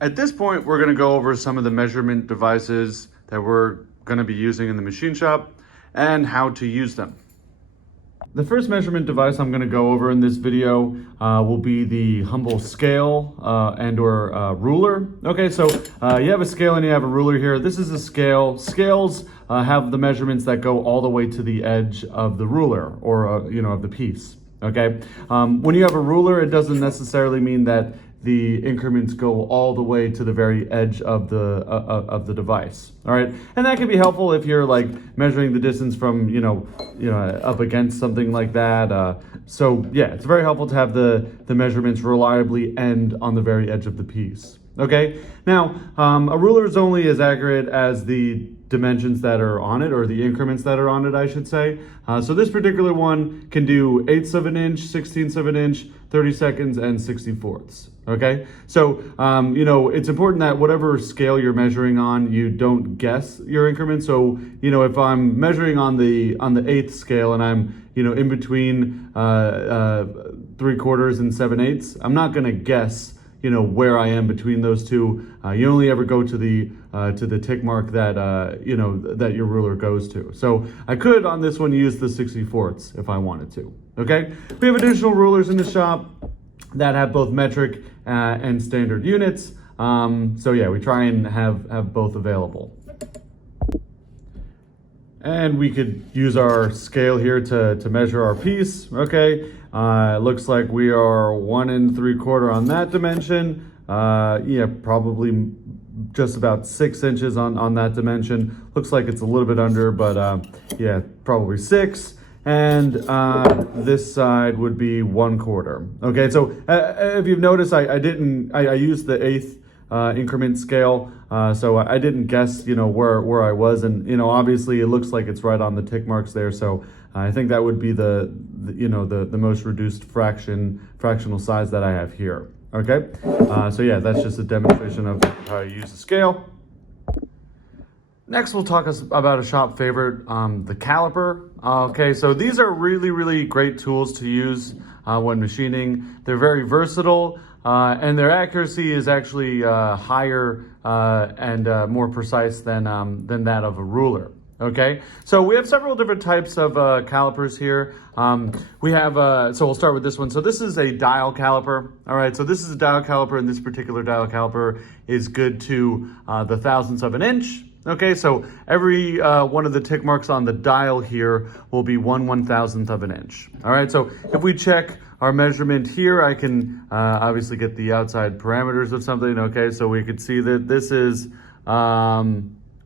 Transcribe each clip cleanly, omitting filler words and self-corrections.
At this point, we're gonna go over some of the measurement devices that we're gonna be using in the machine shop and how to use them. The first measurement device I'm going to go over in this video will be the Humble scale and or ruler. Okay, so you have a scale and you have a ruler here. This is a scale. Scales have the measurements that go all the way to the edge of the ruler or of the piece. Okay, when you have a ruler, it doesn't necessarily mean that the increments go all the way to the very edge of the device. All right, and that can be helpful if you're like measuring the distance from up against something like that. So yeah, it's very helpful to have the measurements reliably end on the very edge of the piece. Okay, now a ruler is only as accurate as the dimensions that are on it, or the increments that are on it, I should say. So this particular one can do 1/8 of an inch, 1/16 of an inch, 30 seconds, and 60/4. Okay, so it's important that whatever scale you're measuring on, you don't guess your increment. So if I'm measuring on the 1/8 scale and I'm in between 3/4 and 7/8, I'm not going to guess where I am between those two. You only ever go to the tick mark that that your ruler goes to. So I could on this one use the 60/4 if I wanted to. Okay, we have additional rulers in the shop that have both metric and standard units. So yeah, we try and have both available. And we could use our scale here to measure our piece. Okay, it looks like we are 1 3/4 on that dimension. Yeah, probably just about 6 inches on that dimension. Looks like it's a little bit under, but yeah, probably 6. And this side would be 1/4. Okay, so if you've noticed, I used the 1/8 increment scale, so I didn't guess where I was, and obviously it looks like it's right on the tick marks there. So I think that would be the most reduced fractional size that I have here. Okay, so yeah, that's just a demonstration of how you use the scale. Next, we'll talk about a shop favorite, the caliper. Okay, so these are really, really great tools to use when machining. They're very versatile, and their accuracy is actually higher and more precise than that of a ruler. Okay, so we have several different types of calipers here. We have, so we'll start with this one. So this is a dial caliper. All right, so this is a dial caliper, and this particular dial caliper is good to the thousandths of an inch. Okay, so every one of the tick marks on the dial here will be 1/1000th of an inch. All right, so if we check our measurement here, I can obviously get the outside parameters of something. Okay, so we could see that this is, what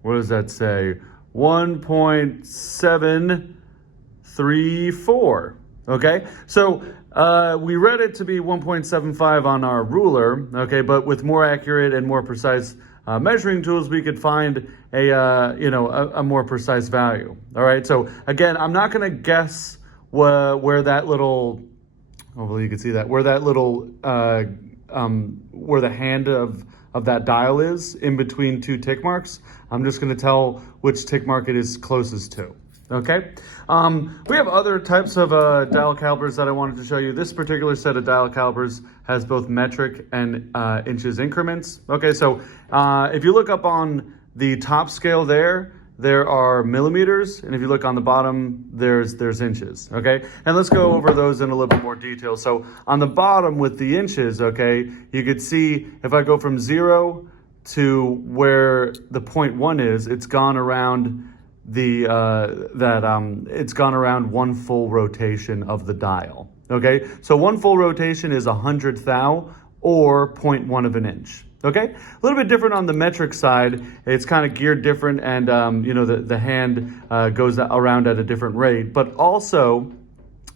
does that say? 1.734. Okay, so we read it to be 1.75 on our ruler. Okay, but with more accurate and more precise measuring tools, we could find a more precise value. All right, so again, I'm not going to guess where that little, hopefully you can see that, where that little where the hand of that dial is in between two tick marks. I'm just going to tell which tick mark it is closest to. Okay, we have other types of dial calipers that I wanted to show you. This particular set of dial calipers has both metric and inches increments. Okay, so if you look up on the top scale there are millimeters, and if you look on the bottom, there's inches. Okay, and let's go over those in a little bit more detail. So on the bottom with the inches, okay, you could see if I go from 0 to where the 0.1 is, it's gone around it's gone around one full rotation of the dial. Okay, so one full rotation is 100 thou or 0.1 of an inch. Okay, a little bit different on the metric side. It's kind of geared different, and the hand goes around at a different rate, but also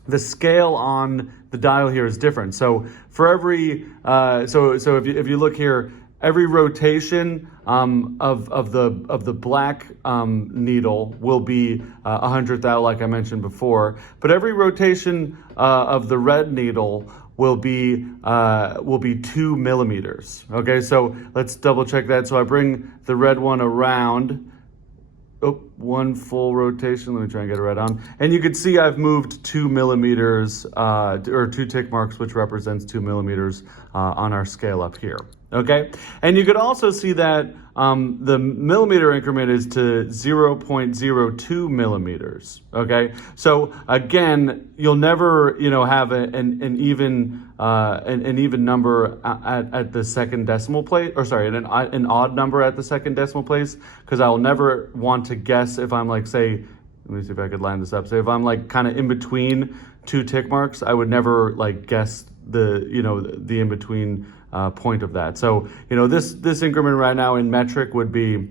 the scale on the dial here is different. So for every so if you look here, every rotation of the black needle will be 100 thou, like I mentioned before. But every rotation of the red needle will be 2 millimeters. Okay, so let's double check that. So I bring the red one around. Oh, one full rotation. Let me try and get it right on. And you can see I've moved 2 millimeters, or 2 tick marks, which represents 2 millimeters on our scale up here. Okay, and you could also see that the millimeter increment is to 0.02 millimeters. Okay, so again, you'll never, have an even number at the second decimal place, or sorry, an odd number at the second decimal place, because I will never want to guess if I'm like, say, let me see if I could line this up. Say if I'm like kind of in between 2 tick marks, I would never like guess the in between point of that. So this increment right now in metric would be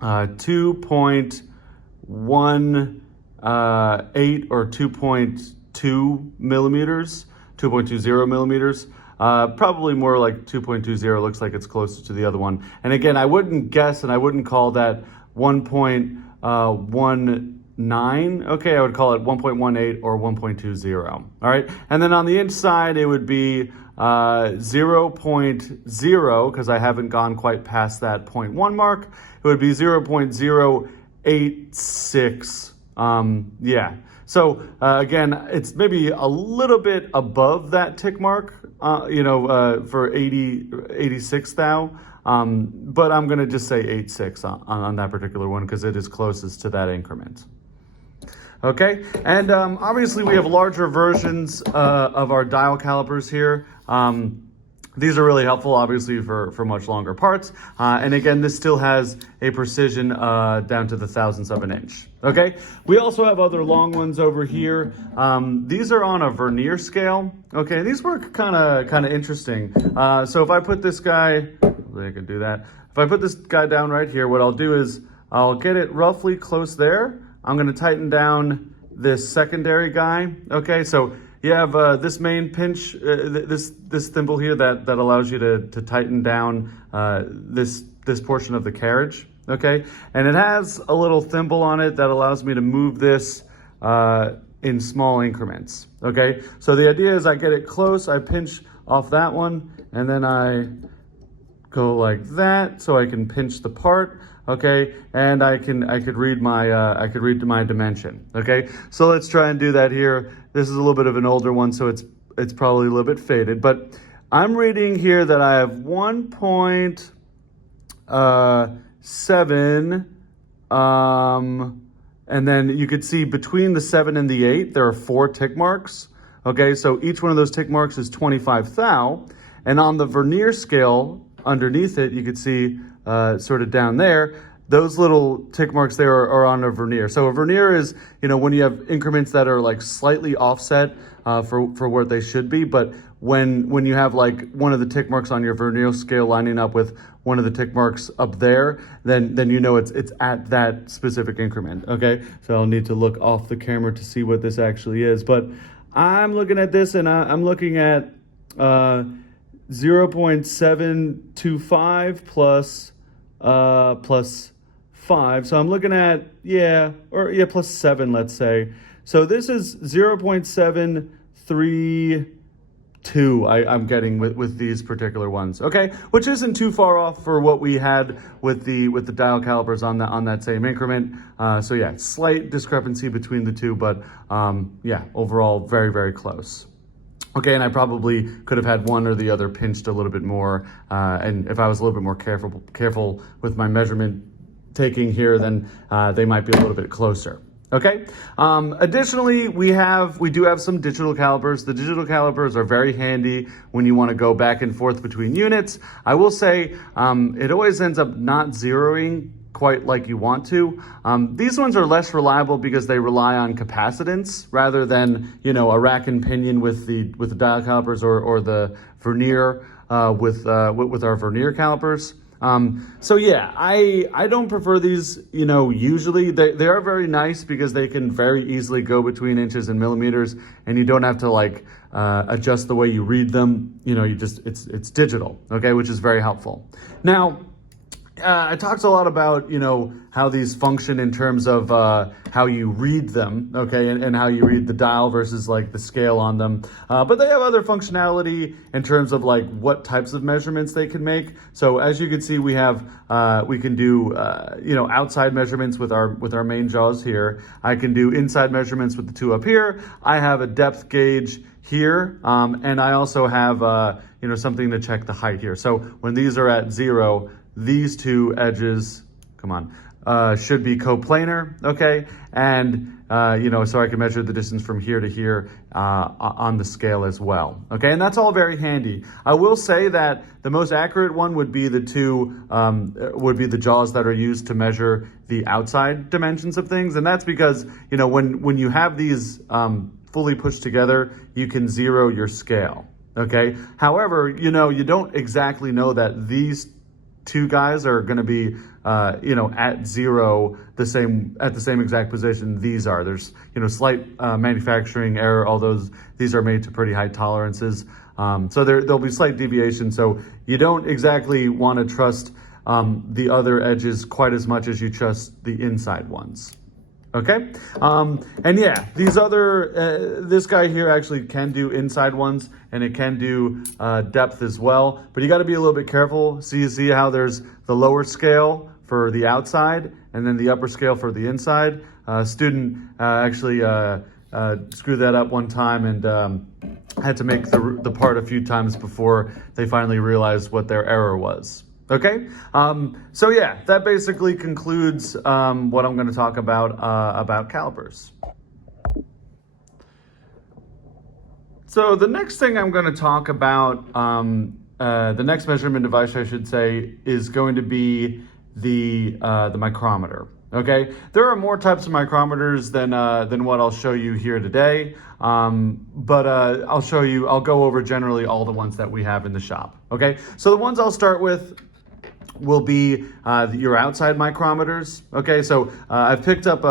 2.18 or 2.2 millimeters, 2.20 millimeters. Probably more like 2.20. Looks like it's closer to the other one. And again, I wouldn't guess, and I wouldn't call that 1.19. Okay, I would call it 1.18 or 1.20. All right, and then on the inch side, it would be 0.0, because I haven't gone quite past that 0.1 mark. It would be 0.086. Yeah. So again, it's maybe a little bit above that tick mark, for 86 thou. But I'm going to just say 86 on that particular one, because it is closest to that increment. Okay, and obviously we have larger versions of our dial calipers here. These are really helpful, obviously, for much longer parts. And again, this still has a precision down to the thousandths of an inch. Okay, we also have other long ones over here. These are on a vernier scale. Okay, these work kind of interesting. So if I put this guy, I can do that. If I put this guy down right here, what I'll do is I'll get it roughly close there. I'm going to tighten down this secondary guy. Okay, so you have this main pinch, this thimble here that allows you to tighten down this portion of the carriage. Okay, and it has a little thimble on it that allows me to move this in small increments. Okay, so the idea is I get it close, I pinch off that one, and then I go like that, so I can pinch the part. Okay, and I could read my dimension. Okay, so let's try and do that here. This is a little bit of an older one, so it's probably a little bit faded, but I'm reading here that I have 1.7, and then you could see between the 7 and the 8 there are 4 tick marks. Okay, so each one of those tick marks is 25 thou, and on the vernier scale underneath it, you could see sort of down there, those little tick marks there are on a vernier. So a vernier is, when you have increments that are like slightly offset for what they should be, but when you have like one of the tick marks on your vernier scale lining up with one of the tick marks up there, then it's at that specific increment. Okay, so I'll need to look off the camera to see what this actually is, but I'm looking at this and I'm looking at 0.725 plus 5. So I'm looking at, plus 7, let's say. So this is 0.732 I'm getting with these particular ones. Okay, which isn't too far off for what we had with the dial calipers on that same increment. So yeah, slight discrepancy between the two, but overall very, very close. Okay, and I probably could have had one or the other pinched a little bit more, and if I was a little bit more careful with my measurement taking here, then they might be a little bit closer. Okay. Additionally, we do have some digital calipers. The digital calipers are very handy when you want to go back and forth between units. I will say it always ends up not zeroing quite like you want to. These ones are less reliable because they rely on capacitance rather than a rack and pinion with the dial calipers or the vernier with our vernier calipers. So yeah, I don't prefer these, usually. They are very nice because they can very easily go between inches and millimeters, and you don't have to adjust the way you read them. It's digital, okay, which is very helpful. Now, I talked a lot about, how these function in terms of how you read them, okay, and how you read the dial versus like the scale on them. But they have other functionality in terms of like what types of measurements they can make. So as you can see, we can do, outside measurements with our main jaws here. I can do inside measurements with the two up here. I have a depth gauge here, and I also have, something to check the height here. So when these are at 0, these two edges, should be coplanar, okay? And, so I can measure the distance from here to here on the scale as well, okay? And that's all very handy. I will say that the most accurate one would be the jaws that are used to measure the outside dimensions of things. And that's because, when you have these fully pushed together, you can zero your scale, okay? However, you don't exactly know that these two guys are going to be, at 0, at the same exact position these are. There's, slight manufacturing error, although these are made to pretty high tolerances. So there'll be slight deviation. So you don't exactly want to trust the other edges quite as much as you trust the inside ones. Okay, and yeah, this guy here actually can do inside ones, and it can do depth as well, but you got to be a little bit careful. So you see how there's the lower scale for the outside and then the upper scale for the inside. Student actually screwed that up one time and had to make the part a few times before they finally realized what their error was. Okay, so yeah, that basically concludes what I'm going to talk about calipers. So the next thing I'm going to talk about, the next measurement device, I should say, is going to be the micrometer. Okay, there are more types of micrometers than what I'll show you here today, but I'll go over generally all the ones that we have in the shop. Okay, so the ones I'll start with will be your outside micrometers. Okay, so I've picked up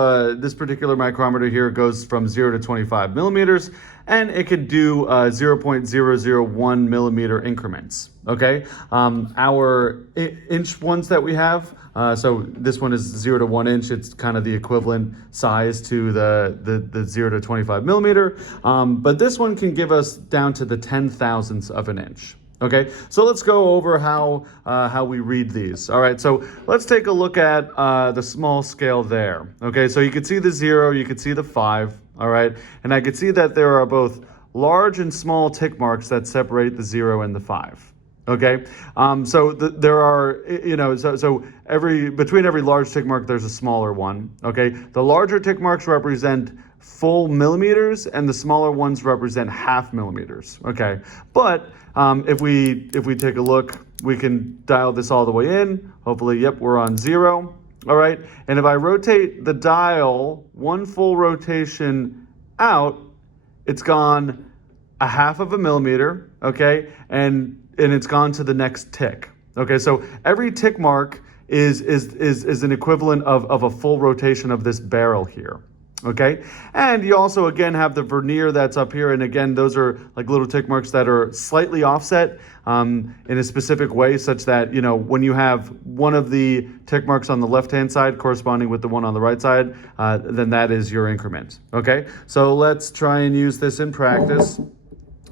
this particular micrometer here. It goes from 0 to 25 millimeters, and it can do 0.001 millimeter increments. Okay, our inch ones that we have, so this one is 0 to 1 inch. It's kind of the equivalent size to the 0 to 25 millimeter, but this one can give us down to the 10,000ths of an inch. Okay, so let's go over how we read these. All right, so let's take a look at the small scale there. Okay, so you can see the 0, you can see the 5, all right? And I can see that there are both large and small tick marks that separate the 0 and the 5. Okay, so there are, between every large tick mark, there's a smaller one. Okay, the larger tick marks represent full millimeters, and the smaller ones represent half millimeters. Okay, but if we take a look, we can dial this all the way in. Hopefully, yep, we're on 0. All right, and if I rotate the dial one full rotation out, it's gone a half of a millimeter. Okay, and it's gone to the next tick. Okay, so every tick mark is an equivalent of a full rotation of this barrel here. Okay, and you also again have the vernier that's up here, and again those are like little tick marks that are slightly offset in a specific way, such that when you have one of the tick marks on the left hand side corresponding with the one on the right side, then that is your increment. Okay, so let's try and use this in practice.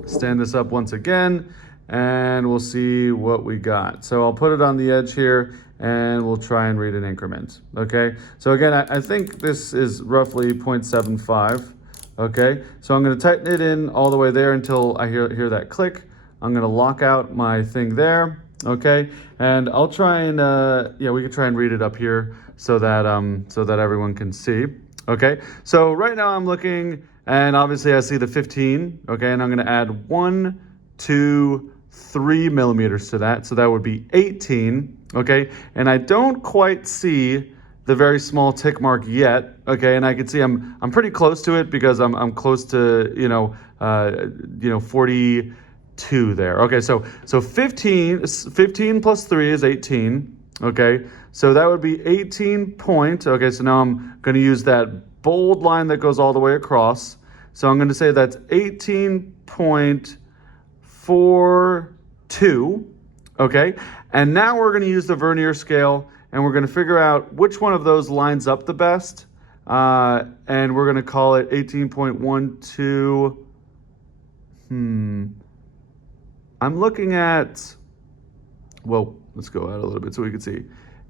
Stand this up once again, and we'll see what we got. So I'll put it on the edge here, and we'll try and read an increment. Okay, so again, I think this is roughly 0.75. Okay, so I'm going to tighten it in all the way there until I hear that click. I'm going to lock out my thing there. Okay, and I'll try and we can try and read it up here so that everyone can see. Okay, so right now I'm looking, and obviously I see the 15. Okay, and I'm going to add 1, 2, 3 millimeters to that, so that would be 18. Okay, and I don't quite see the very small tick mark yet. Okay, and I can see I'm pretty close to it because I'm close to 42 there. Okay, so 15 plus 3 is 18. Okay, so that would be 18 point. Okay, so now I'm going to use that bold line that goes all the way across. So I'm going to say that's 18.42. Okay, and now we're going to use the vernier scale, and we're going to figure out which one of those lines up the best. And we're going to call it 18.12. I'm looking at, well, let's go out a little bit so we can see.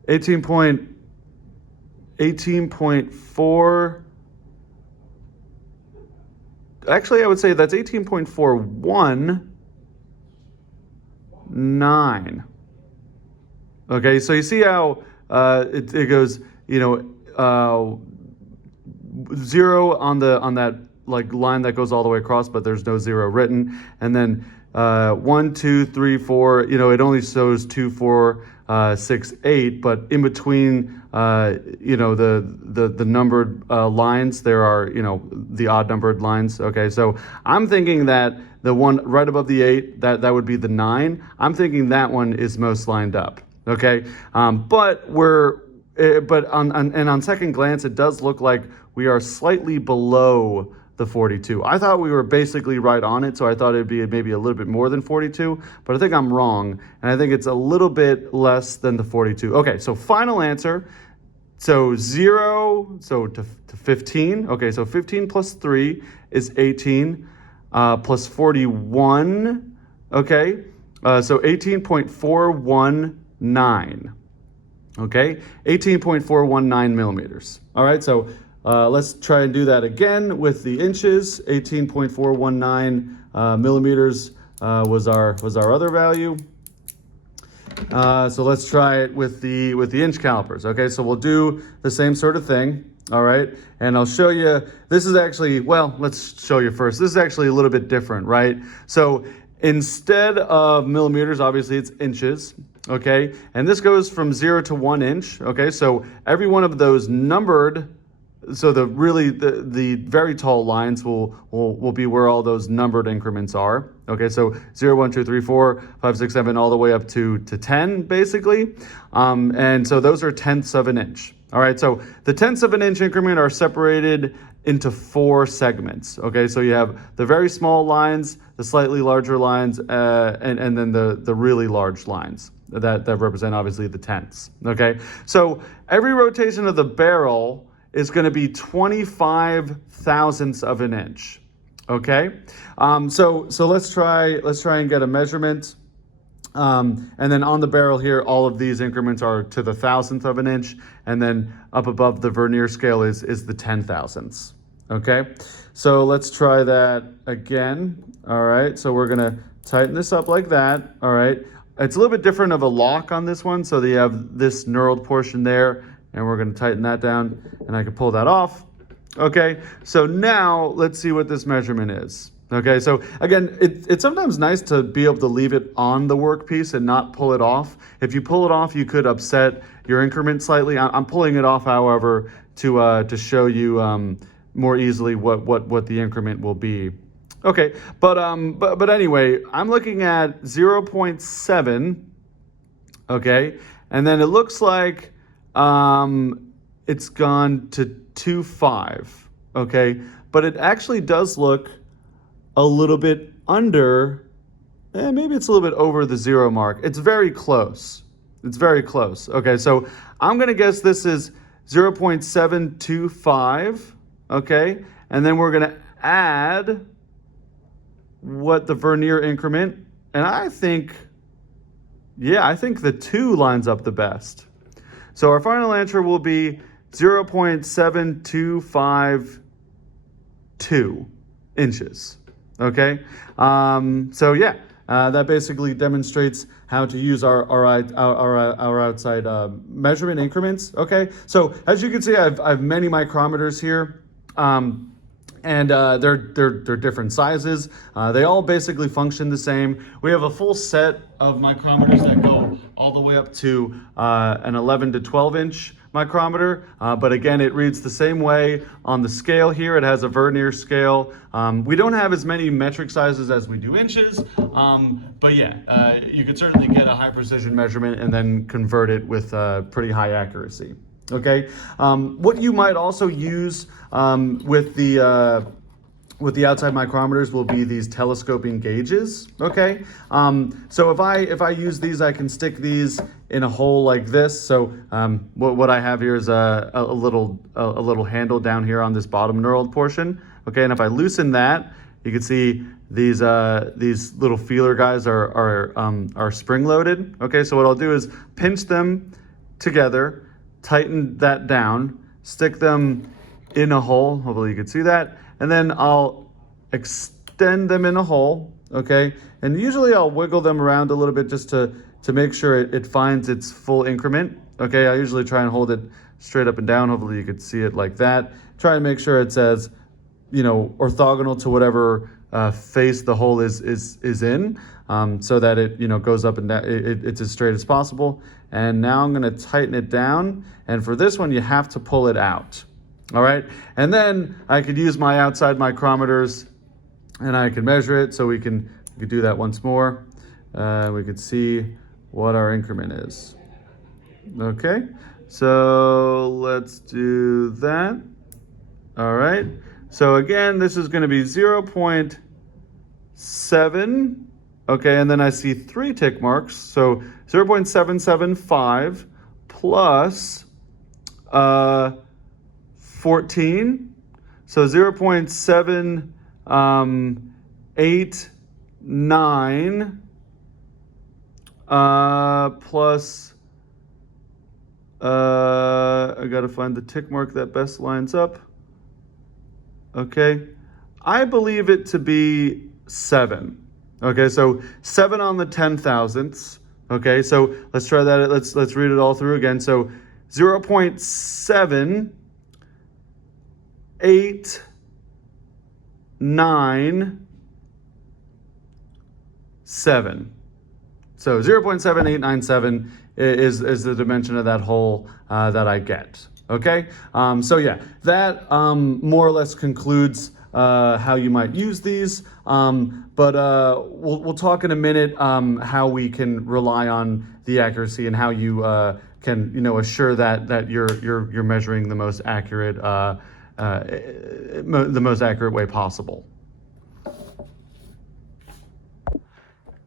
18.4. Actually, I would say that's 18.419. Okay, so you see how it goes, 0 on that like line that goes all the way across, but there's no 0 written, and then 1, 2, 3, 4. It only shows 2, 4, 6, 8, but in between, the numbered lines, there are the odd numbered lines. Okay, so I'm thinking that the one right above the 8, that would be the 9. I'm thinking that one is most lined up. Okay, but on second glance, it does look like we are slightly below the 42. I thought we were basically right on it, so I thought it'd be maybe a little bit more than 42, but I think I'm wrong, and I think it's a little bit less than the 42. Okay, so final answer. So 0, to 15. Okay, so 15 plus 3 is 18, plus 41. Okay, so 18.419. Okay, 18.419 millimeters. All right, so let's try and do that again with the inches. 18.419 millimeters was our other value. So let's try it with the inch calipers. Okay, so we'll do the same sort of thing. All right, and I'll show you. This is actually, well, let's show you first. This is actually a little bit different, right? So instead of millimeters, obviously it's inches. Okay, and this goes from 0 to 1 inch. Okay, so every one of those numbered, so the very tall lines will be where all those numbered increments are. Okay, so 0, 1, 2, 3, 4, 5, 6, 7, all the way up to 10, basically. And so those are tenths of an inch. All right, so the tenths of an inch increment are separated into 4 segments. Okay, so you have the very small lines, the slightly larger lines, and then the really large lines that represent obviously the tenths. Okay, so every rotation of the barrel is going to be 25 thousandths of an inch. Okay, so let's try and get a measurement. And then on the barrel here, all of these increments are to the thousandth of an inch, and then up above the vernier scale is the 10 thousandths. Okay, so let's try that again. All right, so we're gonna tighten this up like that. All right, it's a little bit different of a lock on this one, so you have this knurled portion there, and we're gonna tighten that down, and I can pull that off. Okay, so now let's see what this measurement is. Okay, so again, it's sometimes nice to be able to leave it on the workpiece and not pull it off. If you pull it off, you could upset your increment slightly. I'm pulling it off, however, to show you more easily what the increment will be. Okay, but anyway, I'm looking at 0.7. Okay, and then it looks like it's gone to 2.5. Okay, but it actually does look a little bit under, maybe it's a little bit over the 0 mark. It's very close. It's very close. Okay, so I'm gonna guess this is 0.725, okay? And then we're gonna add what the vernier increment, and I think the 2 lines up the best. So our final answer will be 0.7252 inches. Okay, so yeah, that basically demonstrates how to use our outside measurement increments. Okay, so as you can see, I have many micrometers here, and they're different sizes. They all basically function the same. We have a full set of micrometers that go all the way up to an 11 to 12 inch micrometer, but again, it reads the same way on the scale here. It has a vernier scale. We don't have as many metric sizes as we do inches, but yeah, you could certainly get a high precision measurement and then convert it with pretty high accuracy. Okay, what you might also use with the with the outside micrometers will be these telescoping gauges, okay? So if I use these, I can stick these in a hole like this. So what I have here is a little handle down here on this bottom knurled portion, okay? And if I loosen that, you can see these little feeler guys are spring loaded, okay? So what I'll do is pinch them together, tighten that down, stick them in a hole, hopefully you can see that, and then I'll extend them in a hole, okay? And usually I'll wiggle them around a little bit just to make sure it finds its full increment, okay? I usually try and hold it straight up and down. Hopefully you could see it like that. Try and make sure it says, you know, orthogonal to whatever face the hole is in, so that it, you know, goes up and down, it's as straight as possible. And now I'm gonna tighten it down. And for this one, you have to pull it out. All right, and then I could use my outside micrometers and I can measure it. So we could do that once more. We could see what our increment is. Okay, so let's do that. All right, so again, this is gonna be 0.7, okay, and then I see 3 tick marks. So 0.775 plus 14, so 0.789 plus, I gotta find the tick mark that best lines up. Okay, I believe it to be 7. Okay, so 7 on the 10,000ths. Okay, so let's try that. Let's read it all through again. So 0.7897. So 0.7897 is the dimension of that hole that I get. Okay, so yeah, that more or less concludes how you might use these. But we'll talk in a minute how we can rely on the accuracy and how you can, you know, assure that you're measuring the most accurate way possible.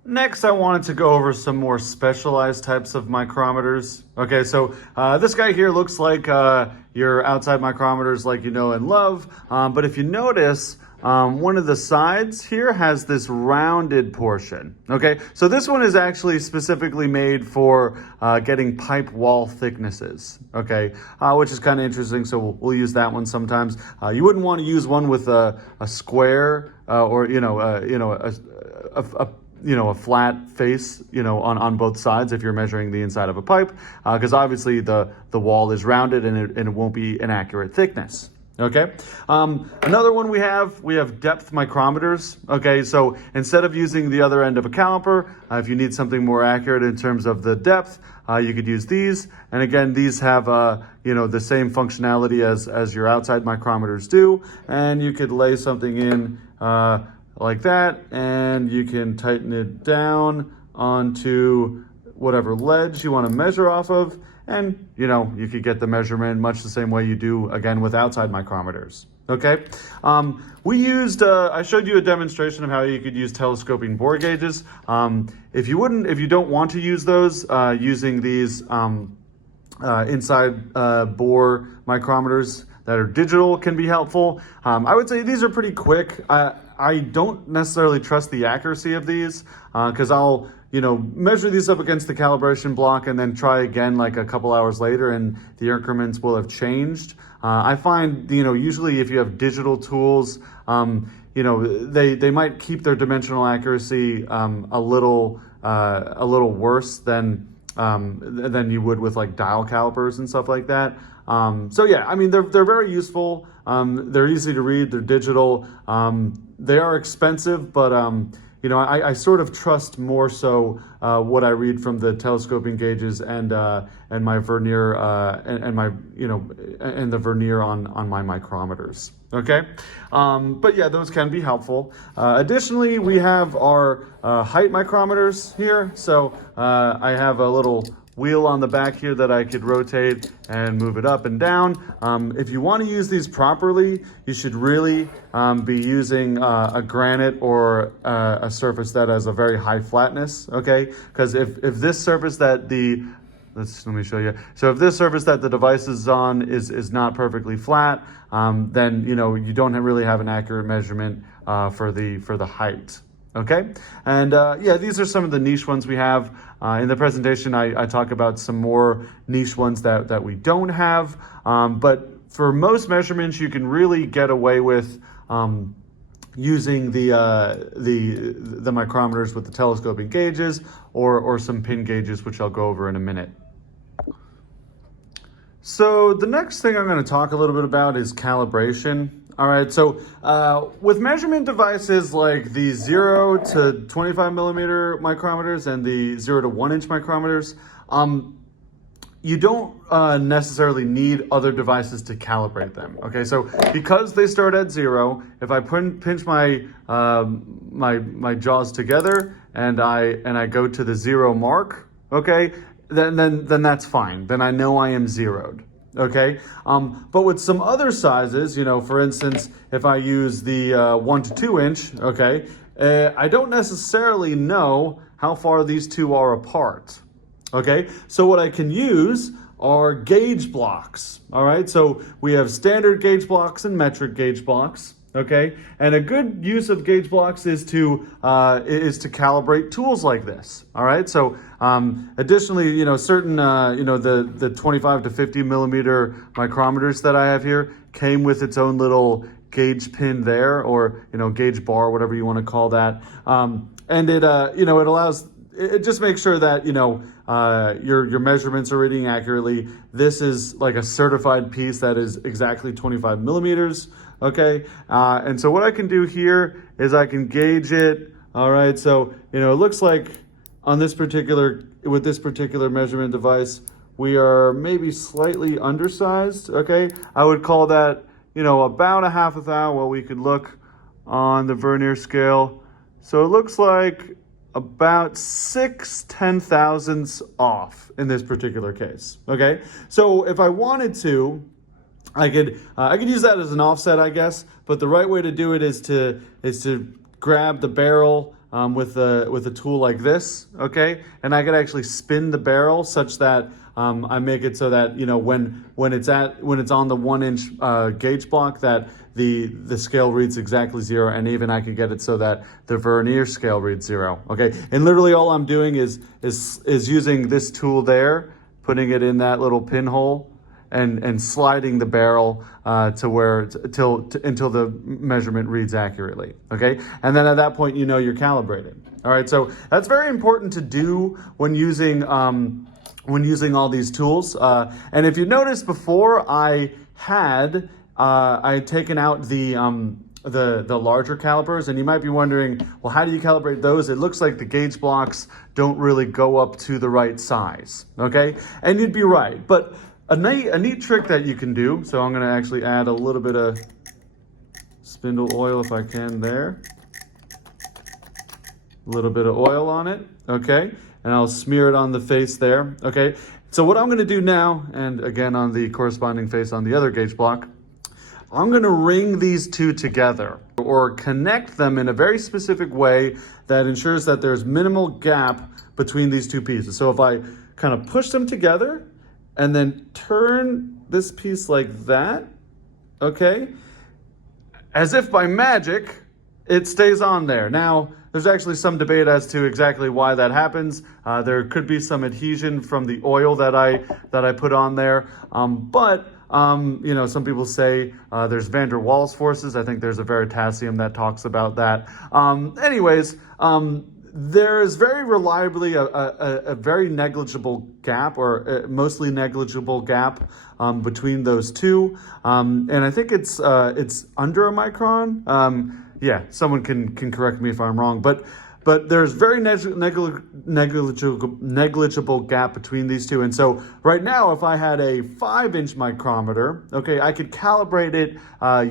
Next, I wanted to go over some more specialized types of micrometers. Okay, so this guy here looks like your outside micrometers like you know and love, but if you notice, one of the sides here has this rounded portion. Okay, so this one is actually specifically made for getting pipe wall thicknesses. Okay, which is kind of interesting. So we'll use that one sometimes. You wouldn't want to use one with a square or a flat face, on both sides if you're measuring the inside of a pipe, because obviously the wall is rounded and it won't be an accurate thickness. Okay. Another one we have depth micrometers. Okay, so instead of using the other end of a caliper, if you need something more accurate in terms of the depth, you could use these. And again, these have the same functionality as your outside micrometers do, and you could lay something in like that, and you can tighten it down onto whatever ledge you want to measure off of, and you could get the measurement much the same way you do again with outside micrometers. Okay, I showed you a demonstration of how you could use telescoping bore gauges. If you don't want to use those, using these inside bore micrometers that are digital can be helpful. I would say these are pretty quick. I don't necessarily trust the accuracy of these because I'll measure these up against the calibration block and then try again like a couple hours later and the increments will have changed. I find usually if you have digital tools, they might keep their dimensional accuracy a little worse than you would with like dial calipers and stuff like that. So yeah, I mean they're very useful. They're easy to read. They're digital. They are expensive, but I sort of trust more so what I read from the telescoping gauges and my vernier and the vernier on my micrometers. Okay, but yeah, those can be helpful. Additionally, we have our height micrometers here. So I have a little wheel on the back here that I could rotate and move it up and down. If you want to use these properly, you should really be using a granite or a surface that has a very high flatness, okay? Because if this surface that let me show you. So if this surface that the device is on is not perfectly flat, then you don't really have an accurate measurement for the height. Okay, and yeah, these are some of the niche ones we have. In the presentation, I talk about some more niche ones that we don't have. But for most measurements, you can really get away with using the micrometers with the telescoping gauges or some pin gauges, which I'll go over in a minute. So the next thing I'm going to talk a little bit about is calibration. All right, so with measurement devices like the 0 to 25 millimeter micrometers and the 0 to 1 inch micrometers, you don't necessarily need other devices to calibrate them. Okay, so because they start at 0, if I pinch my my jaws together and I go to the 0 mark, okay, then that's fine. Then I know I am zeroed. Okay, but with some other sizes, for instance, if I use the 1 to 2 inch, okay, I don't necessarily know how far these two are apart. Okay, so what I can use are gauge blocks. All right, so we have standard gauge blocks and metric gauge blocks. Okay, and a good use of gauge blocks is to calibrate tools like this. All right, so additionally, certain the 25 to 50 millimeter micrometers that I have here came with its own little gauge pin there, or gauge bar, whatever you want to call that, and it it allows. It just makes sure that your measurements are reading accurately. This is like a certified piece that is exactly 25 millimeters. Okay, and so what I can do here is I can gauge it. All right, so it looks like on with this particular measurement device, we are maybe slightly undersized. Okay, I would call that about a half a thou. Well, we could look on the vernier scale. So it looks like about 6/10,000ths off in this particular case. Okay, so if I wanted to, I could use that as an offset, I guess. But the right way to do it is to grab the barrel with a tool like this, okay? And I could actually spin the barrel such that I make it so that when it's on the 1 inch gauge block, that the scale reads exactly 0, and even I can get it so that the vernier scale reads 0. Okay, and literally all I'm doing is using this tool there, putting it in that little pinhole, and sliding the barrel to where until the measurement reads accurately. Okay, and then at that point you're calibrated. All right, so that's very important to do when using all these tools. And if you noticed before, I had taken out the larger calipers, and you might be wondering, well, how do you calibrate those? It looks like the gauge blocks don't really go up to the right size. Okay, and you'd be right, but a neat trick that you can do, so I'm going to actually add a little bit of spindle oil if I can there. A little bit of oil on it, okay? And I'll smear it on the face there, okay? So what I'm going to do now, and again on the corresponding face on the other gauge block, I'm going to ring these two together or connect them in a very specific way that ensures that there's minimal gap between these two pieces. So if I kind of push them together and then turn this piece like that, okay? As if by magic, it stays on there. Now, there's actually some debate as to exactly why that happens. There could be some adhesion from the oil that I put on there, but some people say there's van der Waals forces. I think there's a Veritasium that talks about that. There is very reliably a very negligible gap, or a mostly negligible gap between those two, and I think it's under a micron. Yeah, someone can correct me if I'm wrong, but but there's very negligible gap between these two. And so right now, if I had a 5-inch micrometer, okay, I could calibrate it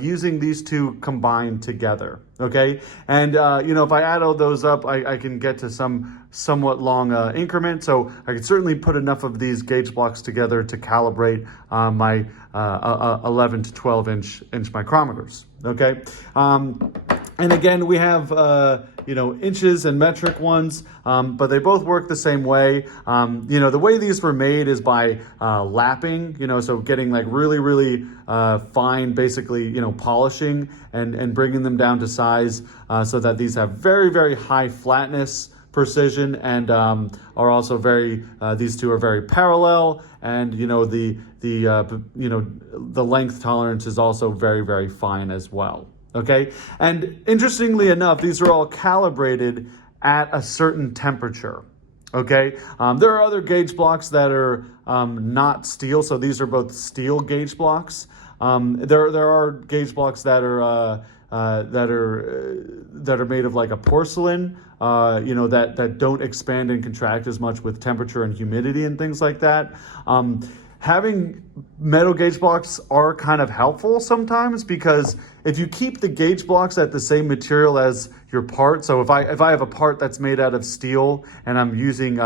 using these two combined together, okay? And, if I add all those up, I can get to some somewhat long increment. So I could certainly put enough of these gauge blocks together to calibrate my 11 to 12 inch micrometers, okay? And again, we have, inches and metric ones, but they both work the same way. The way these were made is by lapping, so getting like really, really fine, basically, polishing and bringing them down to size so that these have very, very high flatness, precision, and are also these two are very parallel, and the length tolerance is also very, very fine as well. Okay, and interestingly enough, these are all calibrated at a certain temperature. Okay, there are other gauge blocks that are not steel, so these are both steel gauge blocks. There are gauge blocks that are made of like a porcelain, that don't expand and contract as much with temperature and humidity and things like that. Having metal gauge blocks are kind of helpful sometimes, because if you keep the gauge blocks at the same material as your part, so if I have a part that's made out of steel and I'm using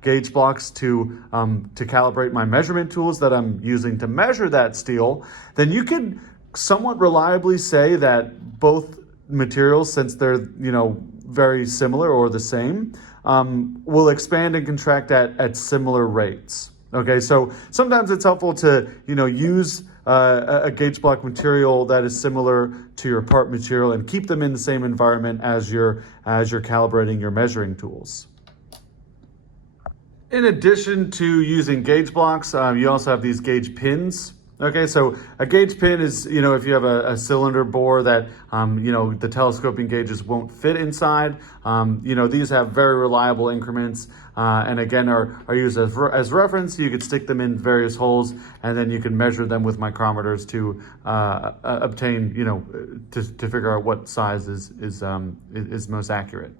gauge blocks to calibrate my measurement tools that I'm using to measure that steel, then you could somewhat reliably say that both materials, since they're very similar or the same, will expand and contract at similar rates. Okay, so sometimes it's helpful to use a gauge block material that is similar to your part material and keep them in the same environment as you're calibrating your measuring tools. In addition to using gauge blocks, you also have these gauge pins. Okay, so a gauge pin is, if you have a cylinder bore that, the telescoping gauges won't fit inside, these have very reliable increments, and again are used as reference. You could stick them in various holes, and then you can measure them with micrometers to obtain, to figure out what size is most accurate.